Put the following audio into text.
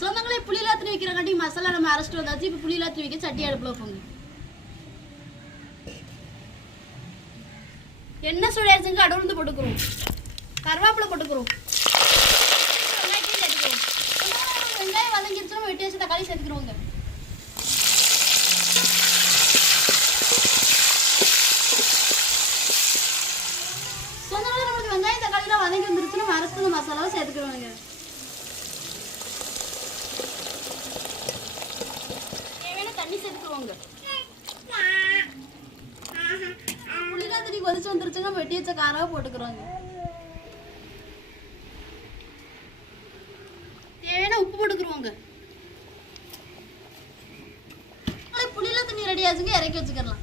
சொந்தங்களே புளிலாத்திரி வைக்கிறக்காட்டி மசாலா நம்ம அரைச்சிட்டு வந்தாச்சு. இப்போ புளிலாத்திரி வைக்க சட்டி அடுப்புல வைப்போங்க. எண்ணெய் சூடாயிருச்சுங்க. கடுகு போட்டுக்கிறோம், கருவேப்பிலை போட்டுக்கிறோம், வெங்காயத்தையும் சேர்த்துக்கிறோம். வெங்காயம் வதங்கிடுச்சோம், வெட்டி வச்சு தக்காளி சேர்த்துக்கிறோங்க. சொந்தங்களே நம்மளுக்கு வெங்காயம் தக்காளிலாம் வதங்கி வந்துருச்சுன்னா அரைச்சிட்டு மசாலாவை சேர்த்துக்கிறோங்க. தண்ணி சேர்த்துக்குவோங்க. புளிலாத்திரி கொதிச்சு வந்துருச்சுங்க. வெட்டி வச்ச காராவை போட்டுக்கிறோங்க. தேவையான உப்பு போட்டுக்கிறோங்க. புளிலாத்திரி ரெடி ஆச்சுங்க. இறக்கி வச்சுக்கலாம்.